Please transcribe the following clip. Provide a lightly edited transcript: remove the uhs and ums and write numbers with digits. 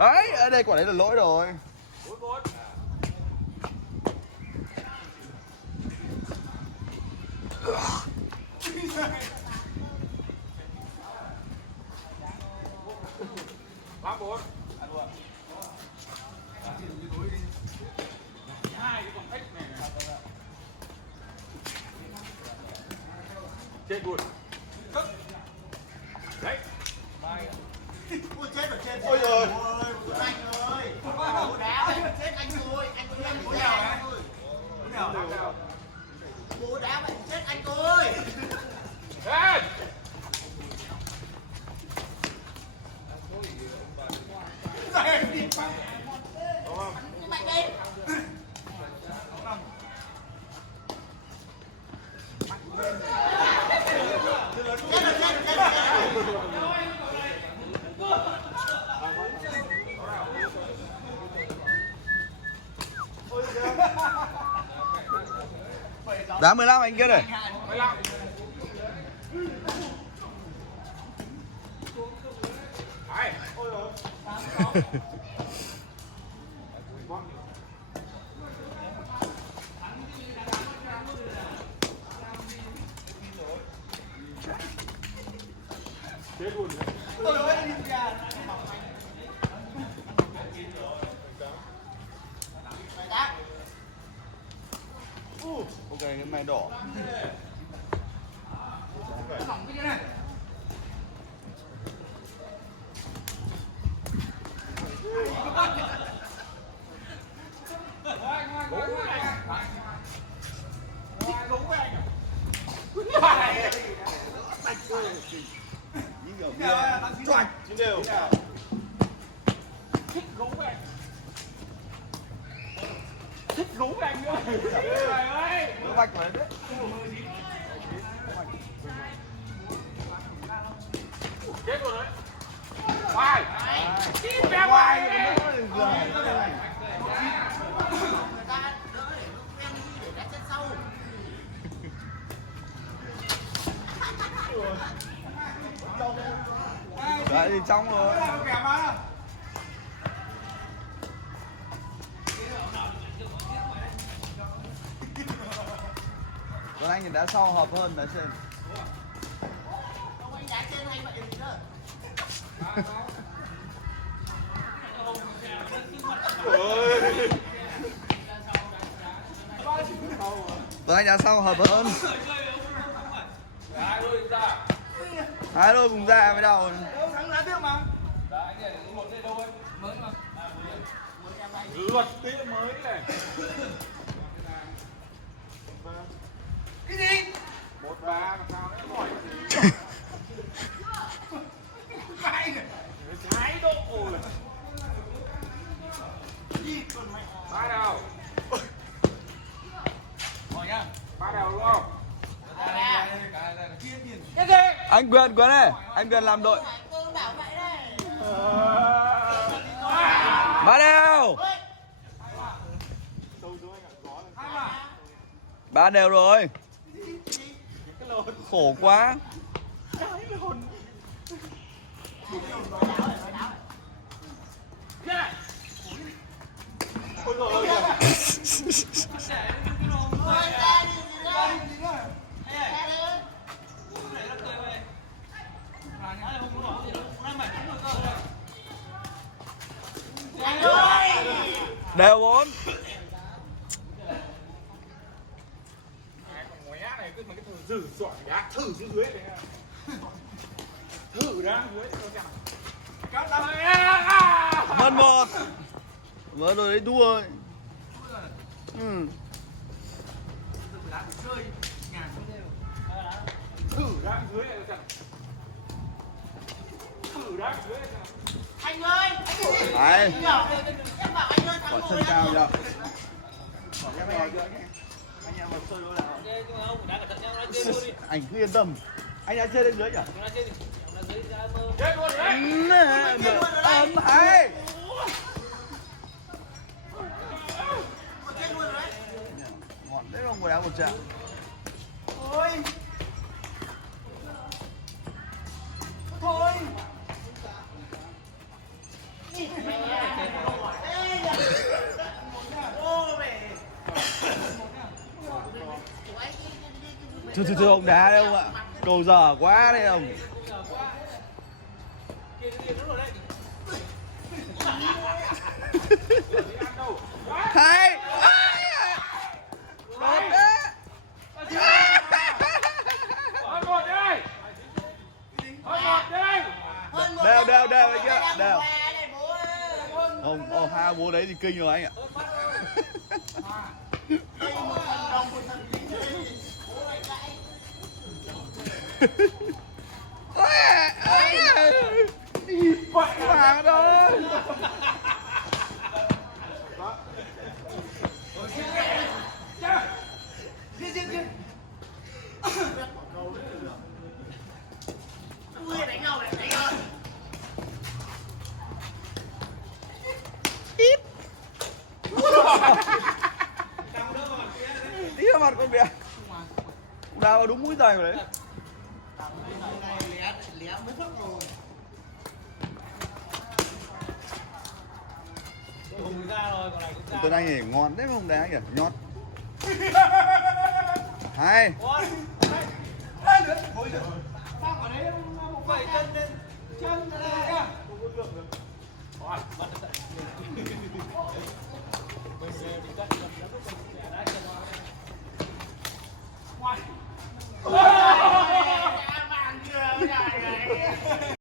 Ấy, ở đây quả đấy là lỗi rồi. 4-4. Ba bốn. Hai cái vòng ếch này. Chết buồn. Đấy. Ôi chết rồi, chết. Ôi giời. Ôi anh ơi. Bố đá chết anh tôi, anh tôi em bố đá tôi. Bố đá mày chết anh tôi. Ê! Mạnh đi. Đá 15 anh kia này. 15. Đấy. Ôi giời. Chết buồn. Ôi ơi đi ra. Mày đá. Ok, cái mày đỏ. Hỏng cái này. Choạch. Chín đều. Thích gấu với anh. Thích gấu với anh nữa. Trời ơi. Nó vạch mà đấy. Chết rồi đấy. Hoài. Đi về hoài đi. Người ta đỡ để nó quen đi để đá chân sau. Đấy thì trong rồi. Còn anh thì đá sau hợp hơn đá trên. Không anh đá trên hay vậy gì nữa. Còn anh đá sau hợp hơn. Hai đôi cùng ra mới đầu. Thắng đá tiếp mà. Luật tía mới này. Cái gì? 1-3 mà sao đấy hỏi cái gì? Cái này. Thái độ rồi. Ba đầu. Hỏi nhá. Ba đầu đúng không? Cái gì? Anh Quyền này, anh Quyền làm đội. Tôi bảo vậy đây. Ba đều. Ba đều rồi. Khổ quá. Ôi giời ơi. Ra đi nữa. Ra nữa. Anh ơi. Đều 4. Ngoé này cứ mà cái thử dử giỏi đá thử xuống dưới này. Thử đá dưới cho xem. Mất 1. Vừa rồi đấy thua rồi. Thử đá dưới này cho xem. Thử đá dưới này cho xem. Anh ơi. Đấy. Nhỏ em bảo anh ơi thắng Quả rồi. chân cao chưa? Anh em vào chơi đôi nào. Anh cứ yên tâm. Anh đã chơi lên dưới nhỉ? Chết luôn đấy. Ấm hay. Chết luôn rồi đấy. Ngọn đấy không có đá một trận. Thôi. Thôi. Thưa ông đá đấy không ạ? Cầu dở quá đấy ông. Hay. Tốt đấy. Thôi một đi. Thôi một đi. Đều anh ạ, đều. Ông hai bố đấy thì kinh rồi anh ạ. Hoàng thôi. đánh nhau này, đánh nhau. Tí vào mặt con bé. Đào vào đúng mũi giày rồi đấy. Lé mới thức rồi. Tuấn Anh này ngon đấy mà không đá kìa, nhót. Hay.